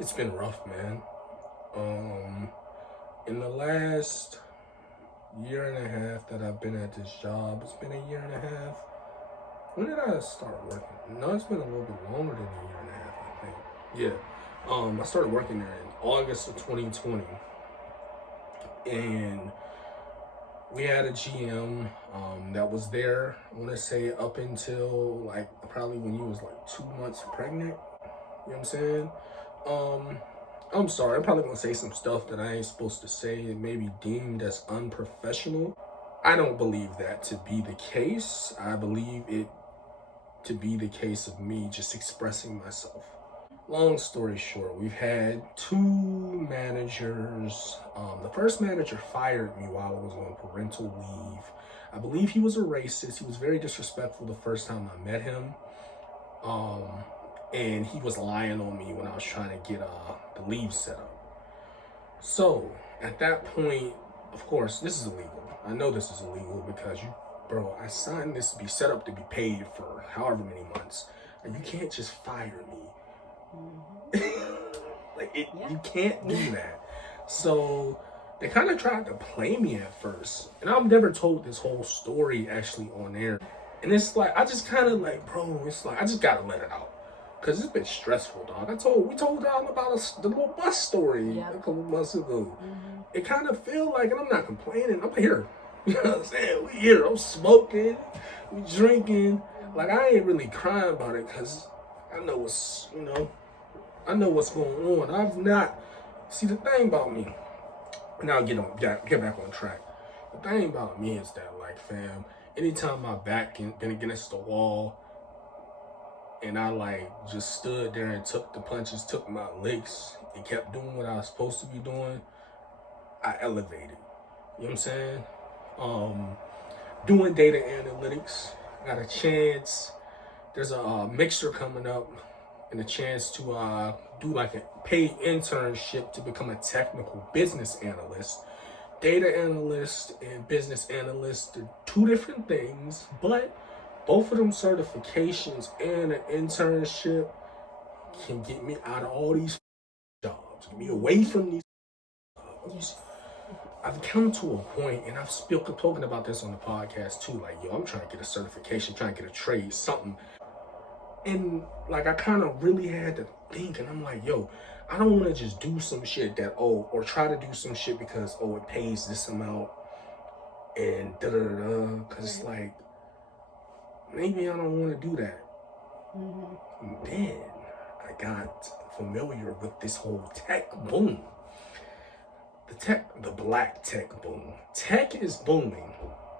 It's been rough, man. In the last year and a half that I've been at this job, it's been a year and a half. When did I start working? No, it's been a little bit longer than a year and a half, I think. Yeah. I started working there in August of 2020. And we had a GM that was there, I want to say, up until like probably when you was like 2 months pregnant. You know what I'm saying? Um, I'm sorry, I'm probably gonna say some stuff that I ain't supposed to say and maybe deemed as unprofessional. I don't believe that to be the case. I believe it to be the case of me just expressing myself. Long story short, we've had two managers. The first manager fired me while I was on parental leave. I believe he was a racist. He was very disrespectful the first time I met him. Um, and he was lying on me when I was trying to get the leave set up. So at that point, of course, this is illegal. I know this is illegal because bro, I signed this to be set up to be paid for however many months. And you can't just fire me. You can't do that. So they kind of tried to play me at first, and I've never told this whole story actually on air. And it's like I just kind of like, bro, it's like I just gotta let it out because it's been stressful, dog. We told y'all about the little bus story a couple months ago. It kind of feel like, and I'm not complaining. I'm here. You know what I'm saying? We here. I'm smoking. We drinking. Like I ain't really crying about it because I know I know what's going on. I've not. See, the thing about me, and I'll get back on track. The thing about me is that, like, fam, anytime my back been against the wall, and I like just stood there and took the punches, took my licks, and kept doing what I was supposed to be doing, I elevated. You know what I'm saying? Doing data analytics, got a chance. There's a mixer coming up and a chance to do like a paid internship to become a technical business analyst. Data analyst and business analyst are two different things, but both of them certifications and an internship can get me out of all these jobs, get me away from these jobs. I've come to a point, and I've spoken about this on the podcast too, like, yo, I'm trying to get a certification, trying to get a trade, something. And like I kind of really had to think, and I'm like, yo, I don't want to just do some shit or try to do some shit because it pays this amount and da da da. Because it's like maybe I don't want to do that. And then I got familiar with this whole tech boom. The black tech boom. Tech is booming.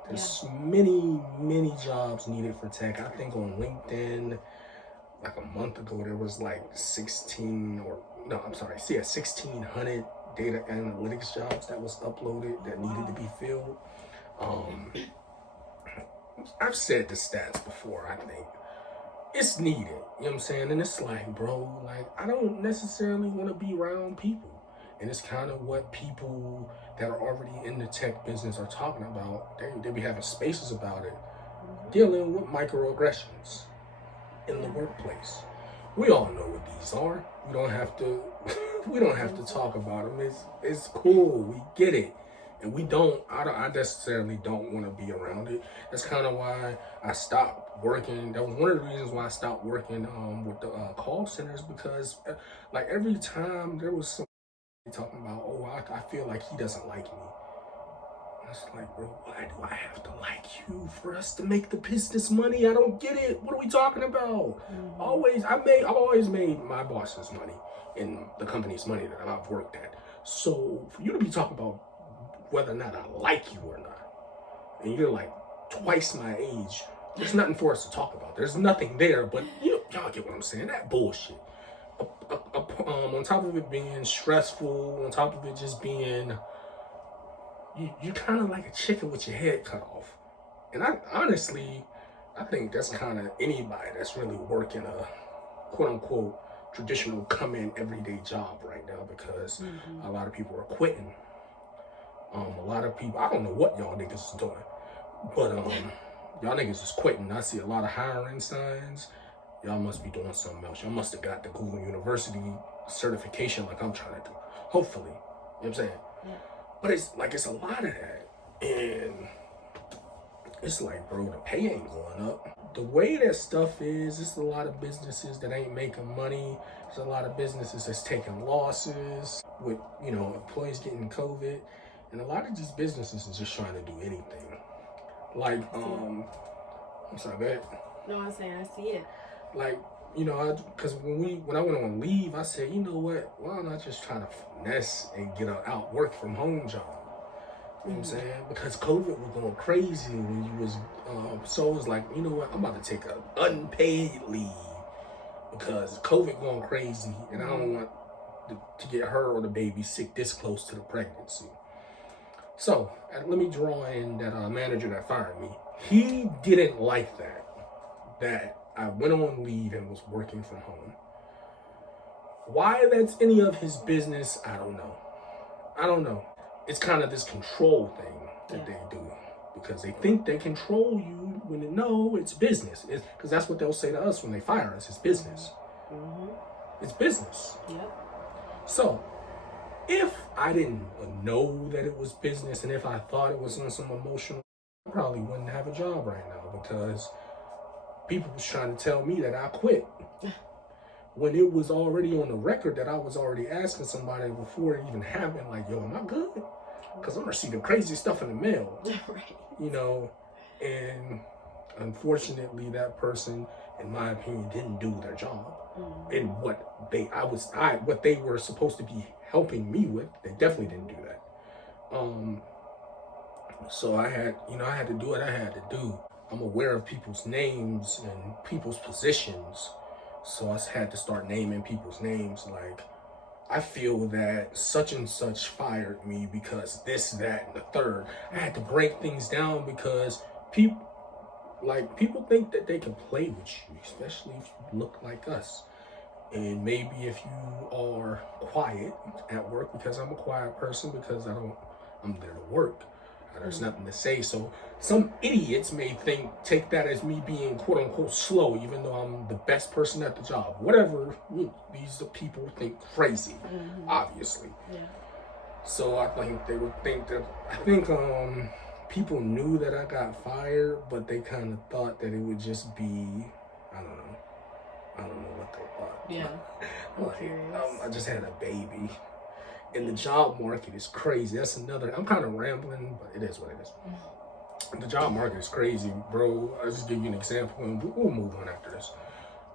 There's many jobs needed for tech. I think on LinkedIn, like a month ago, there was like 1,600 data analytics jobs that was uploaded that needed to be filled. I've said the stats before, I think. It's needed, you know what I'm saying? And it's like, bro, like, I don't necessarily want to be around people. And it's kind of what people that are already in the tech business are talking about. They be having spaces about it, dealing with microaggressions in the workplace. We all know what these are. We don't have to talk about them. It's cool. We get it. And I necessarily don't want to be around it. That's kind of why I stopped working. That was one of the reasons why I stopped working with the call centers, because like every time there was somebody talking about, I feel like he doesn't like me. It's like, bro, why do I have to like you for us to make the business money? I don't get it. What are we talking about? I've always made my boss's money and the company's money that I've worked at. So for you to be talking about whether or not I like you or not, and you're like twice my age, there's nothing for us to talk about. There's nothing there, but y'all get what I'm saying. That bullshit. On top of it being stressful, on top of it just being, you kind of like a chicken with your head cut off. And I think that's kind of anybody that's really working a quote unquote traditional come in everyday job right now, because a lot of people are quitting. A lot of people, I don't know what y'all niggas is doing, but y'all niggas is quitting. I see a lot of hiring signs. Y'all must be doing something else. Y'all must have got the Google University certification like I'm trying to do. Hopefully. You know what I'm saying? Yeah. But it's like, it's a lot of that. And it's like, bro, the pay ain't going up. The way that stuff is, it's a lot of businesses that ain't making money. There's a lot of businesses that's taking losses with, you know, employees getting COVID. And a lot of these businesses is just trying to do anything. Like, I'm sorry, go ahead. No, I'm saying I see it. Like, you know, because when I went on leave, I said, you know what? Why don't I just try to finesse and get an out work from home job? You know what I'm saying? Because COVID was going crazy when you was, so it was like, you know what? I'm about to take an unpaid leave because COVID going crazy, and I don't want to get her or the baby sick this close to the pregnancy. So let me draw in that manager that fired me. He didn't like that I went on leave and was working from home. Why that's any of his business, I don't know. It's kind of this control thing that they do, because they think they control you when no, it's business. Because that's what they'll say to us when they fire us. It's business. It's business. Yep. So if I didn't know that it was business, and if I thought it was on some emotional, I probably wouldn't have a job right now, because people was trying to tell me that I quit. When it was already on the record that I was already asking somebody before it even happened, like, yo, am I good? Because I'm receiving crazy stuff in the mail. Right. You know, and unfortunately that person, in my opinion, didn't do their job. And what they were supposed to be helping me with, they definitely didn't do that. So I had to do what I had to do. I'm aware of people's names and people's positions. So I had to start naming people's names. Like, I feel that such and such fired me because this, that, and the third. I had to break things down because people think that they can play with you, especially if you look like us. And maybe if you are quiet at work, because I'm a quiet person, because I'm there to work. There's nothing to say. So some idiots may take that as me being quote unquote slow, even though I'm the best person at the job. Whatever, these people think crazy, obviously. Yeah. So I think they would think that, people knew that I got fired, but they kind of thought that it would just be, I don't know what they thought. Yeah. I just had a baby. And the job market is crazy. That's another, I'm kind of rambling, but it is what it is. The job market is crazy, bro. I'll just give you an example, and we'll move on after this.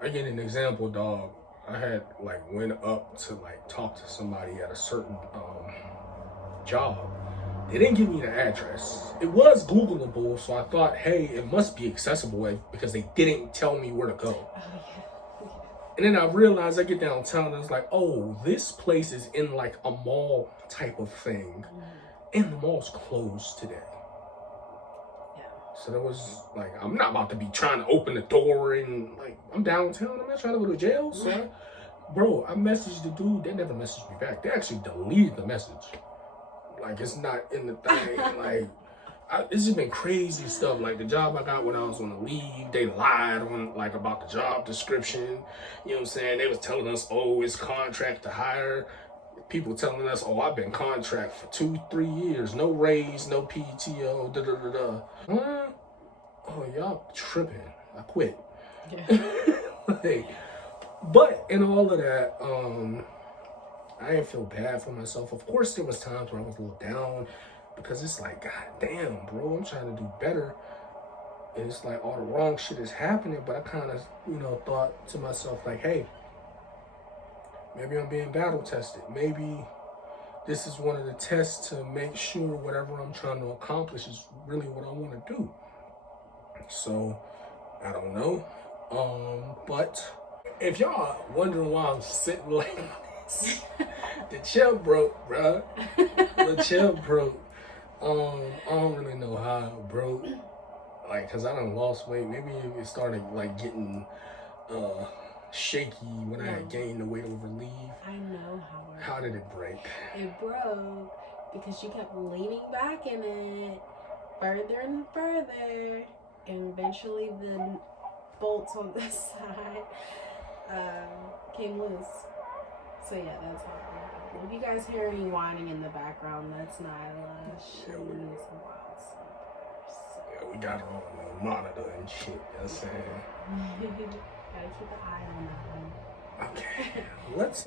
I get an example, dog. I had went up to talk to somebody at a certain job. They didn't give me the address. It was Googleable, so I thought, hey, it must be accessible because they didn't tell me where to go. And then I realized I get downtown and it's like, oh, this place is in a mall type of thing. And the mall's closed today. Yeah. So there was I'm not about to be trying to open the door and I'm downtown. I'm not trying to go to jail. So I messaged the dude. They never messaged me back. They actually deleted the message. It's not in the thing. It's just been crazy stuff. The job I got when I was on the leave, they lied on about the job description. You know what I'm saying? They was telling us, oh, it's contract to hire. People telling us, oh, I've been contract for 2-3 years, no raise, no PTO, da da da da. Huh? Oh, y'all tripping. I quit. Yeah. But in all of that, I didn't feel bad for myself. Of course, there was times where I was a little down, because it's God damn, bro, I'm trying to do better. And it's all the wrong shit is happening. But I kind of, thought to myself, hey, maybe I'm being battle tested. Maybe this is one of the tests to make sure whatever I'm trying to accomplish is really what I want to do. So, I don't know. But if y'all wondering why I'm sitting like this, the chair broke, bro. The chair broke. I don't really know how it broke. Cause I done lost weight. Maybe it started getting shaky when I had gained the weight over leave. I know how. How did it break? It broke because you kept leaning back in it further and further, and eventually the bolts on this side came loose. So yeah, that's all. If you guys hear any whining in the background, that's Nyla. She needs some wild sleep. Yeah, we got her on the monitor and shit. You know what I'm saying? Gotta keep an eye on that one. Okay, let's